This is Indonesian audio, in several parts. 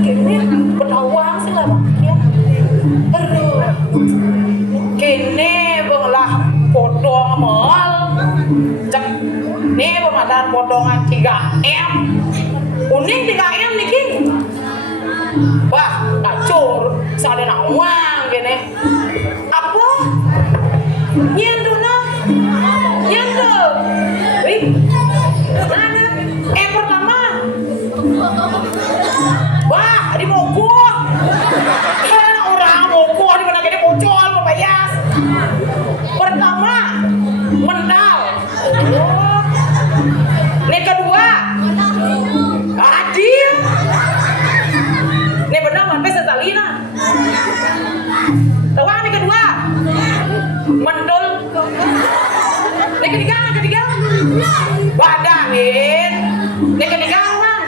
kene petawang sih lah bang ya. Aduh kene bang lah potong mal cek nih pemadan potongan 3M uning 3M nih king wah kacur sada nawang gini apa nyendu na nyendu wih mana pertama wah di mogok orang mogok di mana gini bocor membayas pertama mendal oh ini kedua adil ini benar sampai sesalina tahu ini kedua mendol ini ketiga badangin ini ketiga mang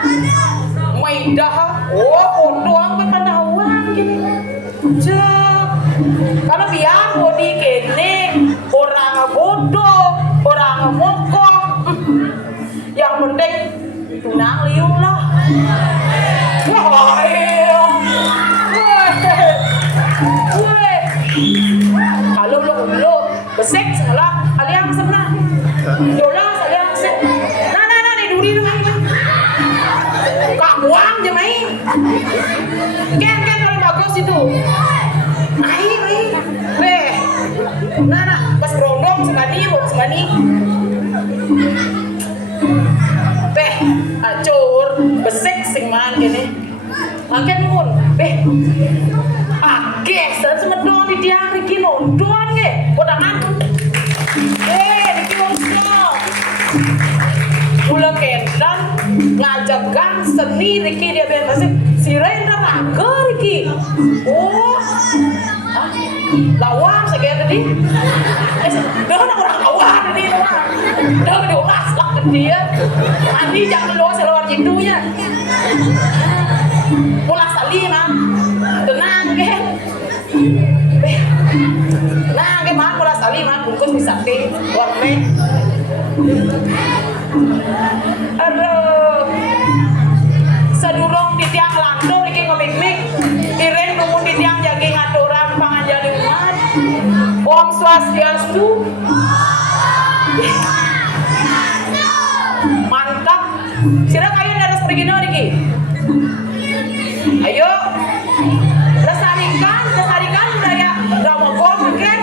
maidah oh potong kepandauan gini cek kalau biar body kene orang bodoh orang mokok yang penting tunang liung lah wah kalau lo besek sekolah aliang sebelah dolang aliang sek nah di duri tuh kak buang je main kan paling bagus itu main weh nah pas berondong sekali beh acur besek sing man gini makan mun beh geser semedon di tiang Riki nondon ge podangan Riki nondon gula kendan ngajakan seni Riki dia biar masih si Renda raga Riki oh lawan segera tadi dah orang lawan tadi dah dioras lah ke dia mandi jangan luas luar jindunya pulang salina tenang ke nah ke mana pulang salina bungkus bisa ke warna aduh sedurung di tiang lando Riki ngomik-mik Iren nunggu di tiang jagi ngaturan panganjali umat Om Swastiastu mantap sira kalian harus pergi no Riki ayo lestarikan budaya Ramogo mungkin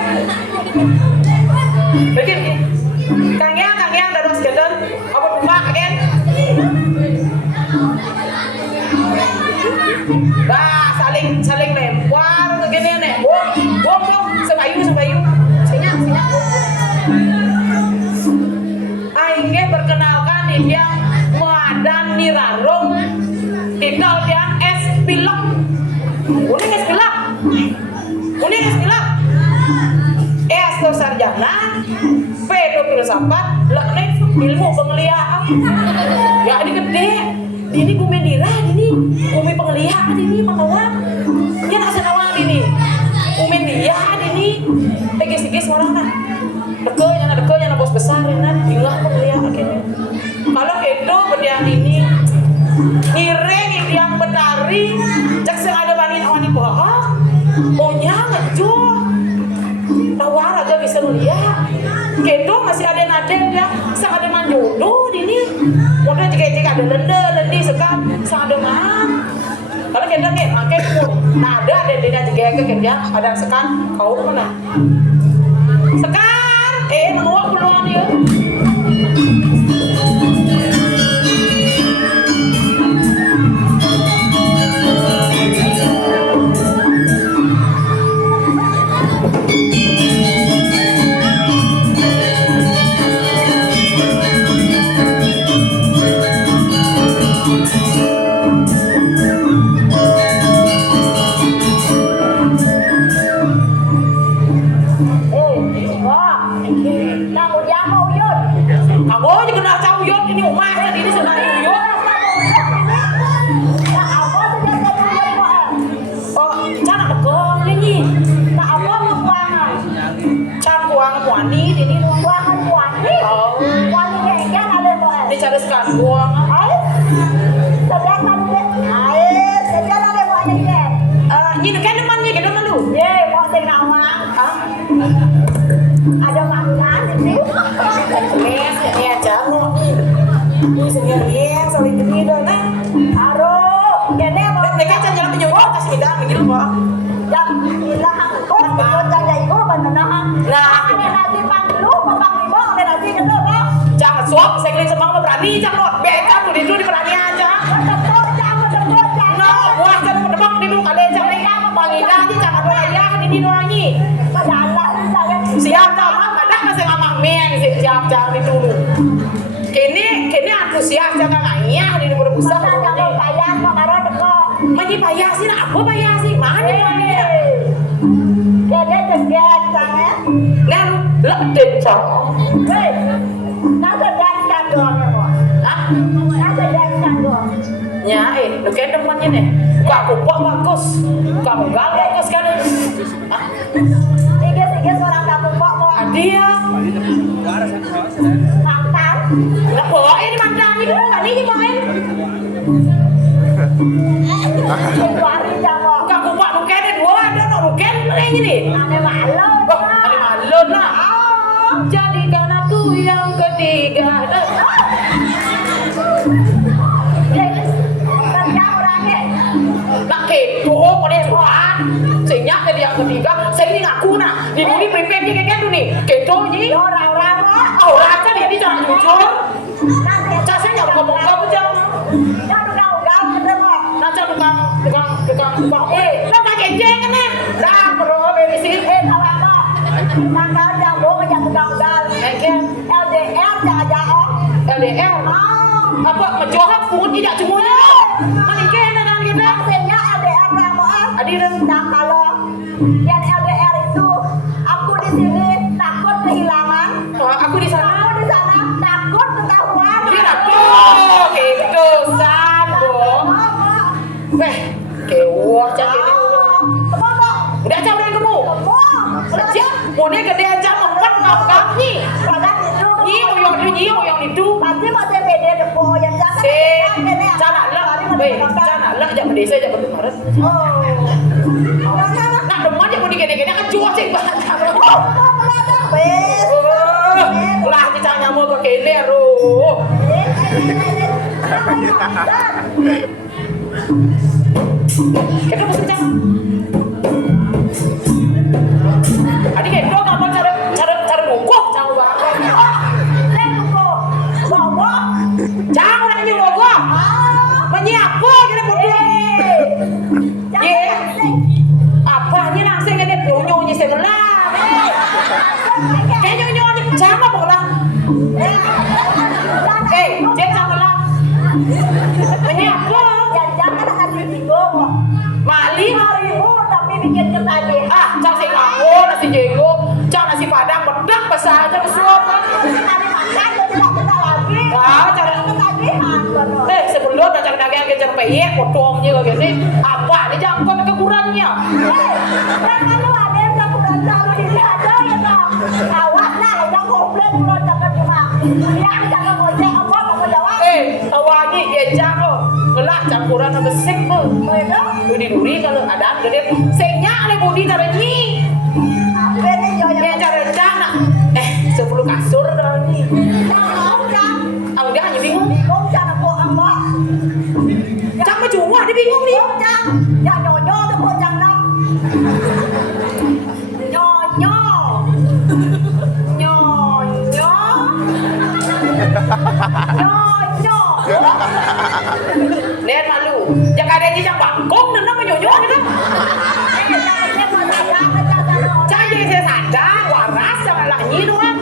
bikin Kang Yang dari sekitar apa buka kan bah saling lempar begini nih bom sebayu sinyal aingnya perkenalkan dia Muadan Nirarung tinggal dia es pilek uning es pilek es tuh sarjana P24 leknik ilmu penglihatan ya ini gede ini kumendira ini kumi penglihatan ini pengawang ya nak senawang ini kumendira ini tegis orang kan dekenya bos besar kan tinggal penglihatan akhirnya kalau itu berdiam ini ngiring yang betari cek ada banin awani bohong maunya ngejuh tawar aja bisa melihat gitu masih ada yang ya sang ada manjodoh ini udah jika ada lendi sekarang sang ada man kalau kita nih pakai nah ada jika kerja ada sekarang kau mana sekarang menguap peluang dia Aku aja kena les ya jamu. Ini sendirian solid ini dong nah. Aduh, kene mau Mereka aja jalan penyuruh atas kita begitu kok. yang bilang aku jaga ibu benar. Nah, Ini nanti panglu, pang ibu, ini nanti gitu loh. jangan suap, saya kalian semua nggak berani, jangan beca tuh di dulu berani aja. Betul, jangan. No, buah jangan berdebak di dulu kalian jangan panggil aja jangan doanya di doanyi. Padahal jangan. Siap jangan, ada masih ngamang meng siap jangan itu dulu. Kini antusias jangan ngayah di dulu besar. Jangan bayar kemarin kok. Mani bayar sih, apa bayar sih? Mana nih? Kene jeget jangan. Nah, ledet jangan. Hei, nanti dan dong ya, Hah? nanti dan dong. Ya, lu kayak temannya nih. Kak kupok bagus, kamu gal bagus kan? Hah? Tiga orang kampung kok mau Dia, mantan. nggak bawa ini mantan ini bukan ini main. Februari jago. Kak kupok lu kayak dua ada, lu kayak ini. Ada malu. Oh, ada malu lah. Jadikan aku yang ketiga. Kerja orangnya. Nak kepo pada sekolah. Sehingga ke yang ketiga, saya ini ngaku nak. Di sini prepare dia kayak nih. Keto ni. Orang-orang kok. Oh, raja dia jangan jujur. Nanti Saya nggak ngomong kamu jangan. jangan gaul-gaul gitu kok. Nanti tukang. Lo tak kenceng kan nih? Dah, bro, dari sini. Tahu apa? Tanggal jago yang gaul-gaul. Again, LDR jaga-jaga. LDR. Apa menjohak pun tidak semuanya. Mana ikan ada kita? Maksudnya LDR ramuan. Adiran. Nah kalau yang LDR itu aku di sini takut kehilangan. Aku di sana. Aku di sana takut ketahuan. Dia nak itu sabo. Weh, kewah cantik ni. Udah jauh dari kamu. Kerja, punya gede aja membuat ngap ni. Nyiu yang itu. Pasti masih beda depo yang jangan. Jangan lah, jangan lah, jangan desa jangan berdengaran. Nak demen je pun dikene-kene kan cuak sih banget. Lah kita nyamuk ke kene ro. Kita mesti cak. Adik itu kamu cara bungkuk jauh banget. Jangan nak nyuruh gua. Menyiapa kita bodoh. Ye. Apa ni langsung kena nyonyo sebelah. Kayak nyonyo ni jangan bola. Jangan lah. Menyiapa? Jangan kasih bingung. Mali. Harimu tapi bikin ketagihan. Cak si kamu nasi jenggo, cak nasi padang pedang besar aja kesuap. Nanti makan tidak kita lagi. Cara Ketagihan. sebelum cak dagang kejar peyek potongnya kayak gini. Apa ni jangkau kekurangnya? Jangan lu ada yang kurang selalu di aja ya dong. Awas lah, udah komplain kurang jangan cuma. Ya jangan ngojek apa mau jawab. Tawangi ya jangan. Kelak campuran sama sek pun. Duri kalau ada gede. Seknya ale budi cara ni. Apa ni Ya cara cana. 10 kasur dah ni. Aku dia hanya bingung. Bingung jangan kok apa. Cak macam dia bingung ni. Ya nyonyo tu kok jangan. Nyonyo. Nyonyo. Nyonyo. Lihat malu. Jangan ada ni jangan bangkong dan nama nyonyo kita. Cak jadi saya sadar waras jangan lah ni doang.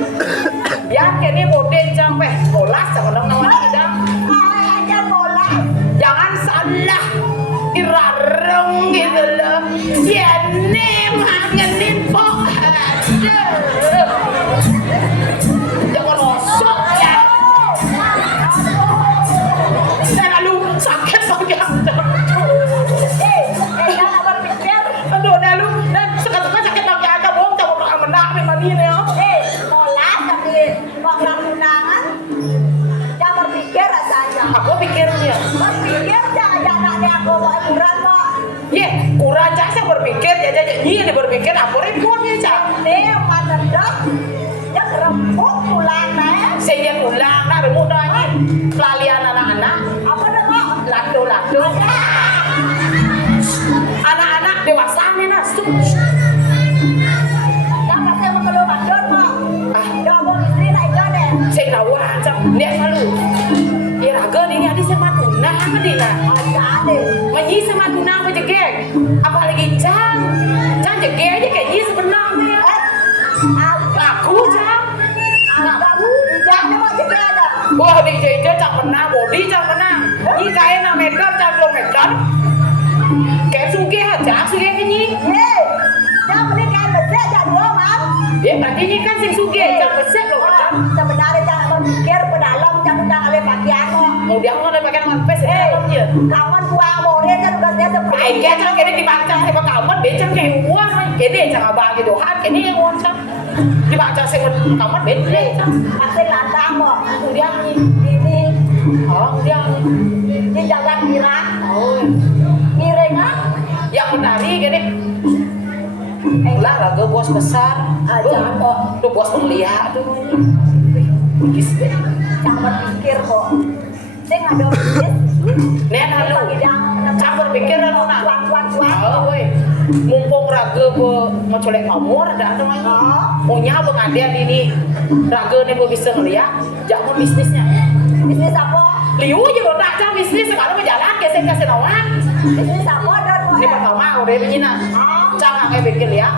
Biar kini model sampai olas jangan nama kita. Jangan salah dirarung gitu loh. Ya nih mangenin pok. Jangan rosok ya. Saya lalu sakit bagian. Aduh lalu dan sekarang sakit bagian aja bohong jangan orang mendak ni mani ni oh. Aku pikirnya. Ye, kurang cak saya berpikir ya dia berpikir apa repotnya cak. Ini mana dah? Ya kerempuk pulang macam dia malu. Ya raga ni ada sama tuna apa dia nak? Ada. Menyi sama tuna apa jegek? Apalagi cang jegek aja kayak ni sebenarnya. Aku cang. Kamu jangan mau juga ada. Wah di jeje cang menang, bodi cang menang. Ni kaya 6 meter cang 2 meter. Kayak suge aja, suge ni. Hei, jangan menikah besar jangan dua mam. Ya tadi ni kan sing suge cang besar loh macam. Sebenarnya jangan berpikir ke dalam jangan jangan oleh pakaian kok. Oh dia mau pakai dengan pes Hei, dalamnya. kawan buang boleh kan tugasnya seperti. Baik ya cang kini dibaca sama kamu, dia cang kayak uang. Kini cang abang gitu, hat kini yang uang cang. Dibaca sama kamu, dia cang. Masih lantang kok. Kemudian ni, Ini oh kemudian di jalan kira. oh Miring ah. yang menari gini. Lah raga bos besar. Jangan kok. Tuh bos melihat tuh. Jangan berpikir kok. Saya nggak ada bisnis. Nen halu. Campur pikir halu nak. Kuat. Oh woi. Mumpung raga mau colek mamur ada namanya. Punya pengadil ini raga ni bisa ngeliat. Jangan bisnisnya. Bisnis apa? Liu je lo tak jam bisnis sekarang berjalan kesek kasih nawan. Bisnis apa? Dan Ini pertama udah begini. Jangan kayak pikir ya.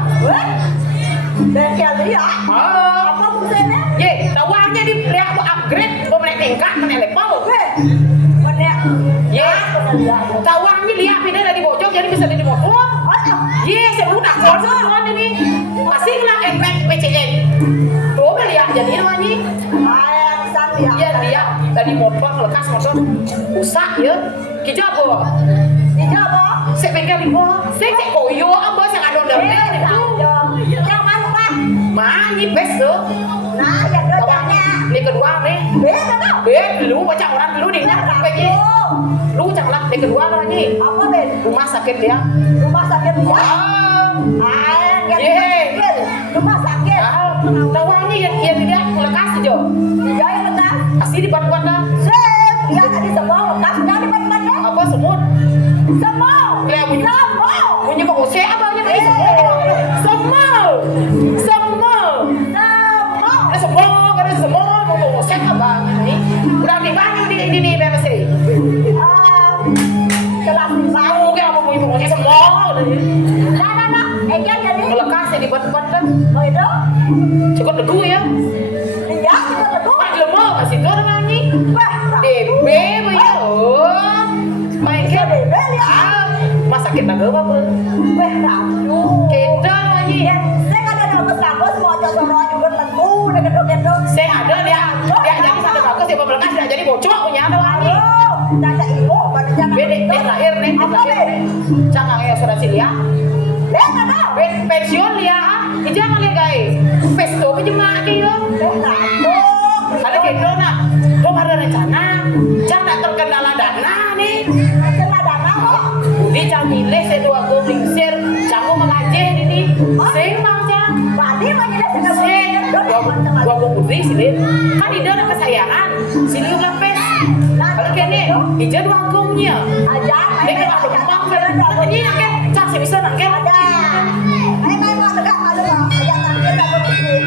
Bengkel dia. Oh. Apa fungsinya? Ye, tawannya di lihat upgrade, boleh tingkat mana level. Banyak. Ye, tawannya lihat pindah dari bojong jadi bisa jadi motor. Ye, saya udah sponsor kan ini. Masih lah efek PCN. Tuh lihat jadi namanya. Ya dia dari motor lekas motor rusak ya. Kijab bo. Saya bengkel ibu. Saya koyo apa saya ada dalam itu. Yang mana pak? Mani best tuh. Nah, yang dua-duanya. Ini kedua nih. Beda tau? Bet, lu macam orang dulu nih, sampai gini. Lu macam lah, yang kedua lo nih. Apa Ben? Rumah sakit dia. Rumah sakit dia. Ye. Rumah sakit. Tawannya yang dia lekas aja. Dia yang lekas. Pasti dibuat-buat dah. Sip. Dia tadi semua lekas. Dia dibuat-buat ya. Apa semut? Semua. Kayak bunyi. Semua. Bunyi pengusir apa aja tadi semut. Semut. Semut. Ada semut, ada semut. Mau pengusir apa ini? Udah di mana di BMC? Kelas Mau kayak apa bunyi pengusir semut. Nah. Egan jadi. Lekas ya dibuat-buat kan. Oh itu? Cukup debu ya. Iya, kita betul. Main lemah masih tuh orang ini. Wah, DB ya. Oh. Main dia game. bebel ya. Masa kita gak apa? Wah, ragu. Kita lagi. Saya nggak ada nama kampus, mau aja orang juga tentu, gedung-gedung. Saya ada dia jadi satu bagus ya pembelakan dia jadi bocor punya ada lagi. Caca ibu, pada jangan. Bede terakhir nih terakhir. Jangan kayak surat silia. Beda tau. Pensiun dia. Jangan lihat guys. Pesto penjemaah gitu. Ada gitu nak. Belum ada rencana. Jangan terkendala dana nih. Terkendala dana kok. Di camileh saya dua lingsir. Jangan mengajih ini. Sembang jang. Badi menyelah segala. Gua putri sini. Kan ide ada kesayangan. Sini udah pes. Kalau kene, ije dua gongnya. Aja. Dia kan ada kembang. Ini nak cak sih bisa nak Ada. Ayo mau tegak malu kok. Jangan kita berbisnis.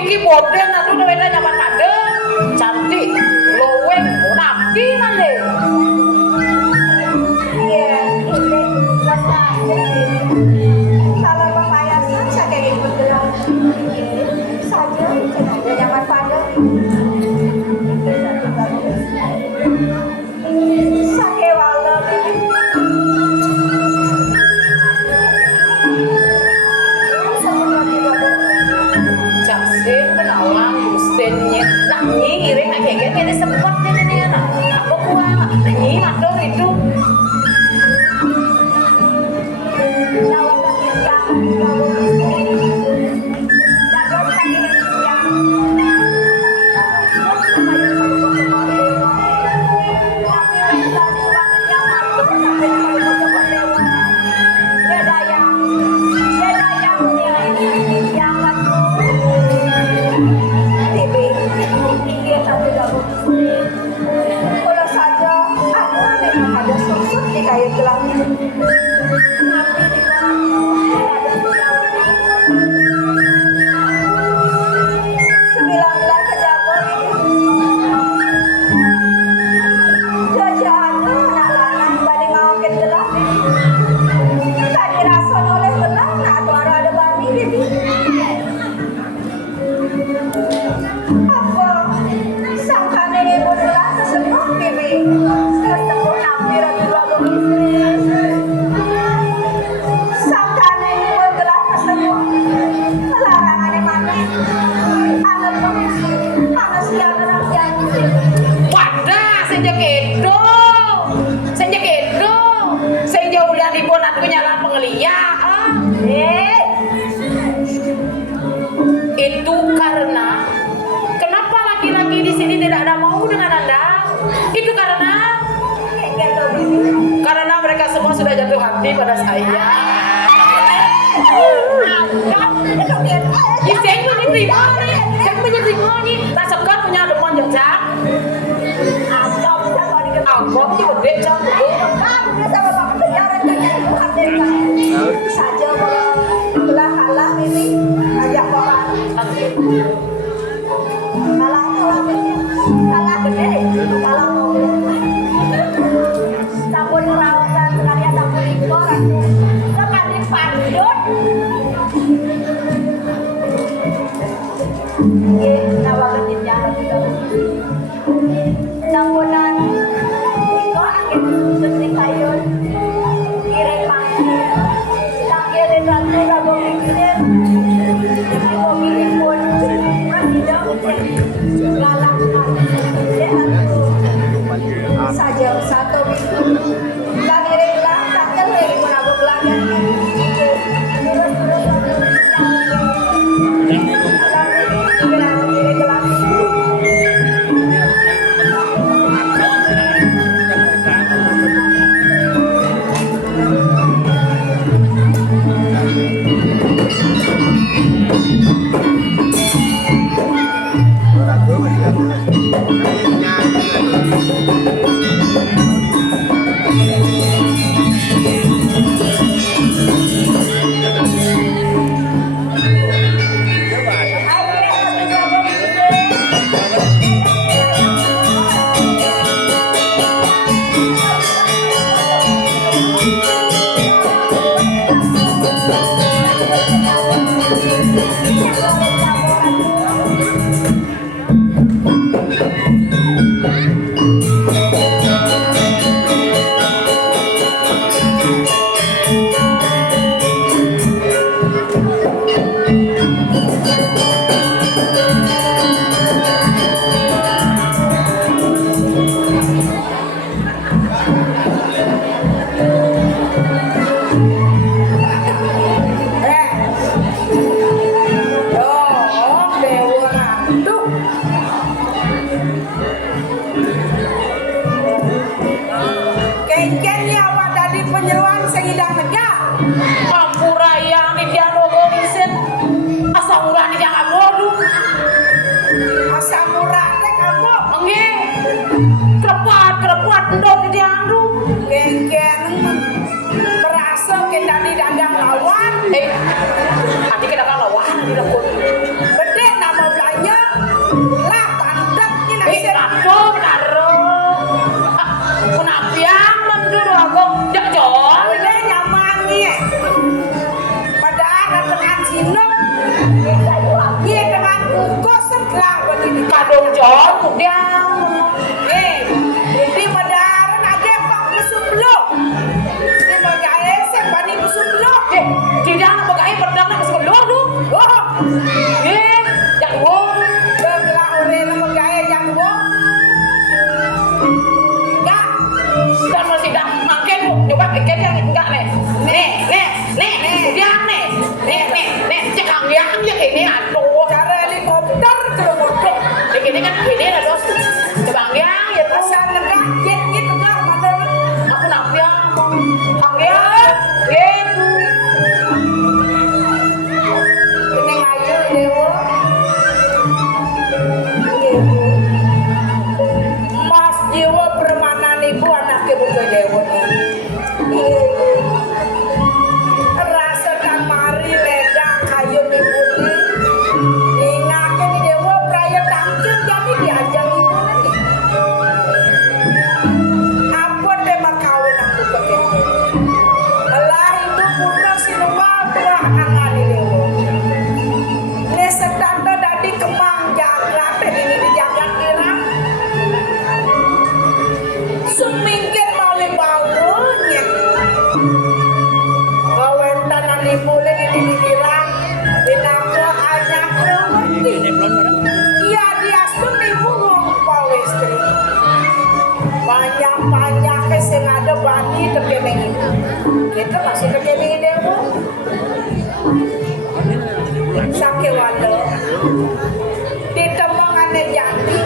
iki boden atuh weda nyaman pade. Cantik, loweng, napi male. Iya, ini lepas. Kalau pemayasan saya kayak gitu bilang saja, saya nyaman pada. Saya walau Jaksin penawang Gustennya. Nak nyi iring nak keket ini sempat ini anak. Apa kuah? Nak nyi mador itu. Kalau saja ada susut di kayu gelangnya. Nabi di sembilan belas kejagung jajan anak lanang bani mau ke gelang tadi rasa oleh gelang nak tuara ada bani bibi apa sangkane ibu gelang sesepuh bibi sesepuh nabi ratu babu istri sangkane ibu gelang sesepuh larangannya mati anak pengisi panas yang Wadah, senja kedo. Senja kedo. Senja ulian di bonat nyala pengeliat. Itu karena kenapa laki-laki di sini tidak ada mau dengan Anda? Itu karena mereka semua sudah jatuh hati pada saya. Saya menyerima nih, saya menyerima nih. Tak sekat punya depan jejak. Aku juga gede cantik. Saja belah kalah ini ajak orang kalah gede kalah mobil sabun perawatan sekalian sabun impor sekali pandut nawa genit jahat sambunan itu angin seperti kayun kirim panggil kirim ratu rabu mikir jadi mobil pun masih jauh lalang saja satu minggu dan kirim gelang takkan lagi menabur gelang yang Iya dengan kok sebelah begini. Kadung John kok dia. Di Madaran aja Pak musuh belum. Di Magae sepani musuh belum. Tidak nak pakai pedang nak sebelum tu. Oh, Jak wong. belah orang nak Magae yang wong. Enggak. Dan masih dah makan tu. Coba ikan yang enggak nih. Nih. Dia nih. Nih. Cekang dia je ini aduh. Cara helikopter kalau motor. Ini kan ini lah dos. Cekang dia ya tu. Asal enggak jet gitu kan mana. Aku nak dia. Cekang dia. Ini ayo dewa. Mas jiwa permanen ibu anaknya bukan dewa nih. Rasa kan mari ledang kayu ibu nih. Ingatnya nih dewa peraya tangkil jadi diajak ibu nih. Apa tema kawin aku begitu? Alah ibu pura sinua buah anak nih dewa. Ini setanda dari kemang jaga ini dijaga kira. Semingkir mali baunya. Kawentanan ibu ini dirang. Dinamnya anak ngerti. Iya dia pun ibu ngomong istri. Banyak sing ada bani terkeneng ibu. Kita masih terkeneng dewa. Sakit wado. Ditemangannya jadi.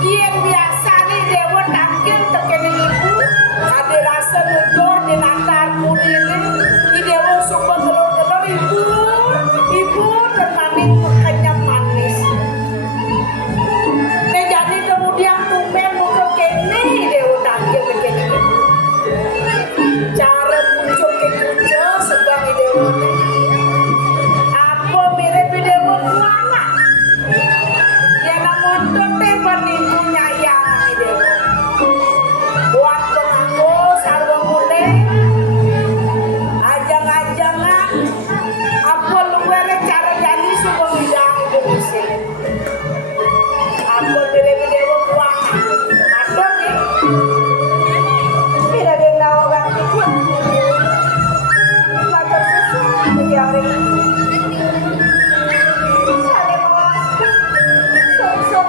Yang biasa nih dewa takkin terkeneng ibu. Ada rasa nuduh di natar pun ini. Di dewa suka gelor-gelor ibu. Ibu termaning makanya manis. Nah jadi kemudian tumben muka kene dewa takkin terkeneng ibu. Cara muncul ke kucel sebab dewa ini. Apa mirip dewa mana? Ya namun teman ibu nyayang dewa. Buat pengaku sarwa mulai ajang-ajangan apa luwere cara jadi semua bidang ibu musik. Apa mirip dewa mana? Atau nih? Tidak ada yang tahu kan? Makan susu di hari ini. Saya mengasih sok-sok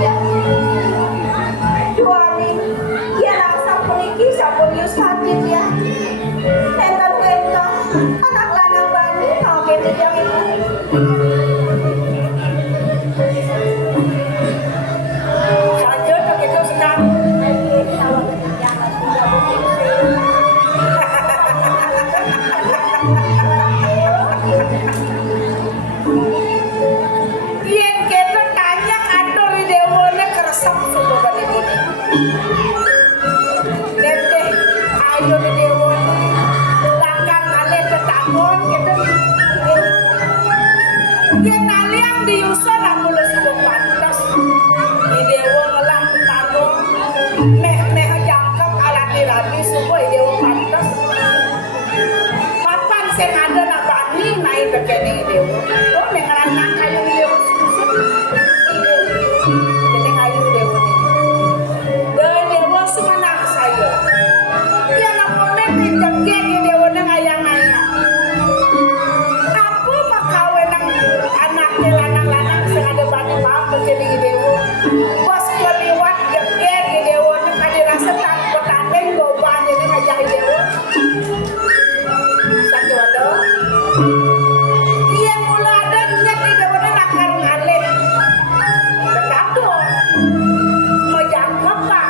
ya. Juali, dia rasa peniki sabun yus hati ya. Entah anak lanang bani, oke tidak ibu. Saja begitu sedang. Yen kita tanya kantor di dewane keresep sudah dari ini. Dede, ayo di dewane langgan alih ketakon kita. Yen aliang diusul aku lu sudah pantas. Di dewa ngelah ketakon, meh jangkep alat dirabi semua di dewa pantas. Papan sing ada nak bani naik ke kene dewa. Lo mengerana kayu dewa susut. Kene kayu dewa ni. Dan dewa semana saya. Dia nak momen dijengke di dewa ni ngayang-ngayang. Apa makawe nang anaknya lanang-lanang sing ada bani maaf ke kene dewa. Bos keliwat jengke di dewa ni kadi rasa takut tandeng goban jadi ngajak dewa. Sakit waduh. Iya mula ada nyat di dewa nakar ngalih. Tetapi menjangkap pak.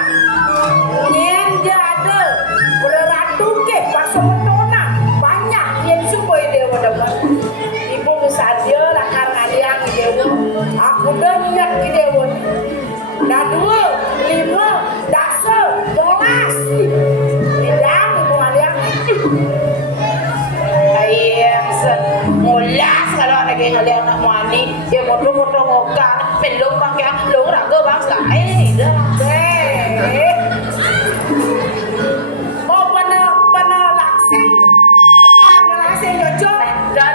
Nyen jada berratu ke pasal metona banyak yang supaya dewa dapat. Ibu saja nakar ngaliang dewa. Aku dah nyat di dewa. Dah 2, 5, dasar, 12. Hilang ibu ngaliang. Mulas kalau lagi ngeliat anak muani dia motor-motor ngokan peluk pakai lu raga bang sekali dah oh benar langsing cocok dan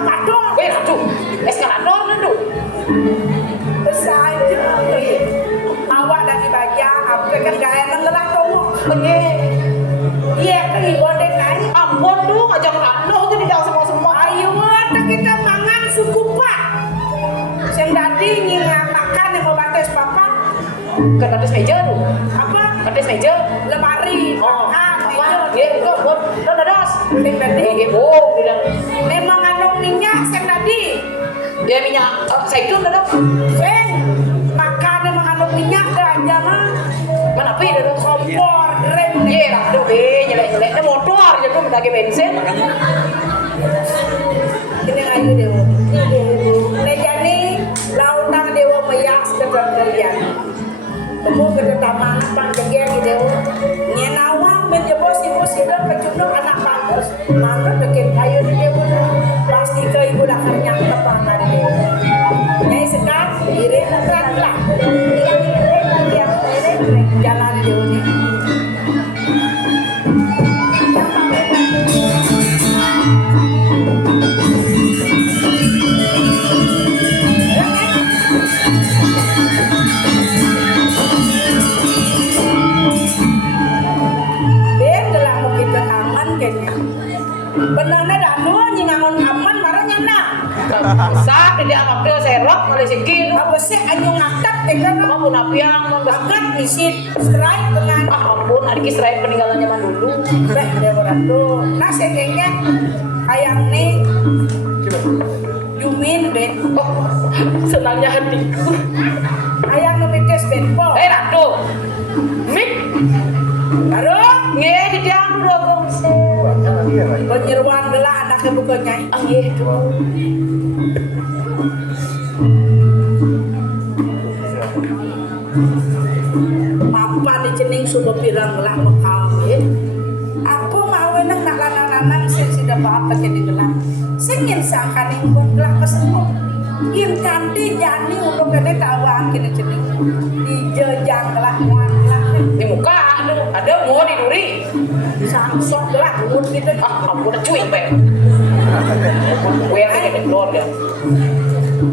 eskavator. Aduh, eskalator dulu. Saja. Awak dah dibayar, apa kan gaya ngelah tunggu. Iya kan ibu dek naik. Ampun tuh, ngajak rano ke di dalam semua. Ayo tak kita mangan suku pak. Sing dadi nyinga makan yang mau batas papa. Ke atas meja tuh. Apa? Atas meja. Lemari. Oh, Apa? Iya, kok, dos. Sing dadi. Bilang. Memang anu minyak sing dadi. Ya minyak zaitun dah. Sing makan memang anu minyak dah jangan. Mana api dah. Kompor rem. Iya, aduh nyelek-nyelek ini motor jadi mendaki bensin. Ini ayu dewa. Lejani lautang dewa meyak sekedar kalian. Temu ke taman panjangnya gitu. Nyenawang menjebos ibu sidang kecundung anak bagus. Mangga bikin kayu di dewa. Pasti ke ibu lakarnya tepang dari dewa. Nyai sekat irit lah. Jalan dewa ni. Benarnya danu nyingangon aman marahnya nak. Sak dia waktu serok oleh sikit. Apa sih anjung ngakak tekan Kamu napiang bakat misit strike dengan ampun adik Israel peninggalan zaman dulu. dah dia orang tu. Nah sekengnya ayang ni Jumin ben. Oh, senangnya hatiku. Ayang numites ben po. Ratu. Mik. Baru Nggih, didiang dulu gongse. penyeruan gelah anaknya bukan nyai. Nggih. Mampan di cening sudah pirang gelah mekawin. Apa mau enak nak lanang-lanang sing sida apa jadi gelah. Sing yen sangkan ingkon gelah kesemua. Yen kanti jani untuk kene tawang kene cening. Di jejang gelah muan gelah. Di muka ada mau di duri. Sangsok gelah mun gitu. Ampun cuy pe. Gue yang kayak keluar dia.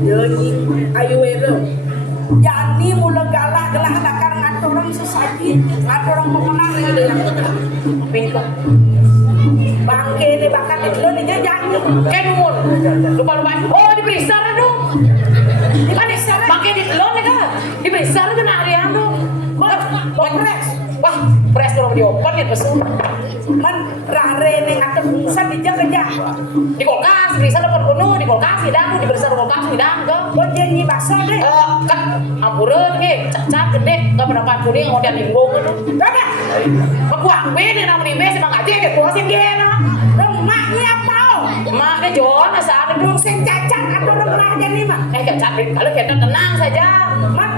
Jadi ayo ero. Jani mula galak gelah nakar ngaturang sesaji, ngaturang pemenang ini yang Pintu. bangke ni bakat itu ni dia jani. Kemun. Lupa-lupa. Oh, diperiksa dong. Kan pakai di telon ya kan? Diperiksa kan hari anu. Pres. Wah, pres dorong diopan ya pesun. Man rare ni ngatur pusat di jaga. Di kulkas, diperiksa depan kuno, di kulkas hidang, diperiksa di kulkas hidang ke. Buat dia ni bakso deh. Kan ampureun ge, cacat gede, enggak berapa kuning ngodian linggung itu. Ada. Pakuang be di nama di be si Mang Aceh ke kuasin ge na. Rumahnya apa? Mak de Jon asa ada Dong sing cacat atau rumah jadi mah. cacat kalau kita tenang saja. Man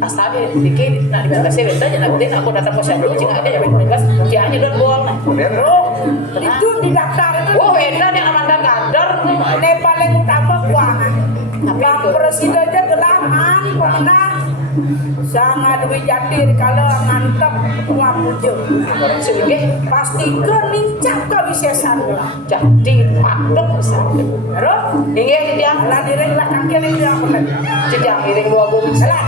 Asal dikit nak dibatasi beda aja nanti aku datang ke dulu jika ada yang berbebas kianya don gol. oh, itu di daftar itu. Oh, beda dia amandan kadar. Ini paling utama keuangan. Tapi Yang itu presiden aja gelaman pemenang. Sangat duit jatir kalau mantap uang pujuk. sedikit Pastikan lincah kewisesan lah. jadi patok besar. Terus, Ini jadi yang ala direng lah kaki ni dia apa lagi? jadi yang miring dua bung. Salah.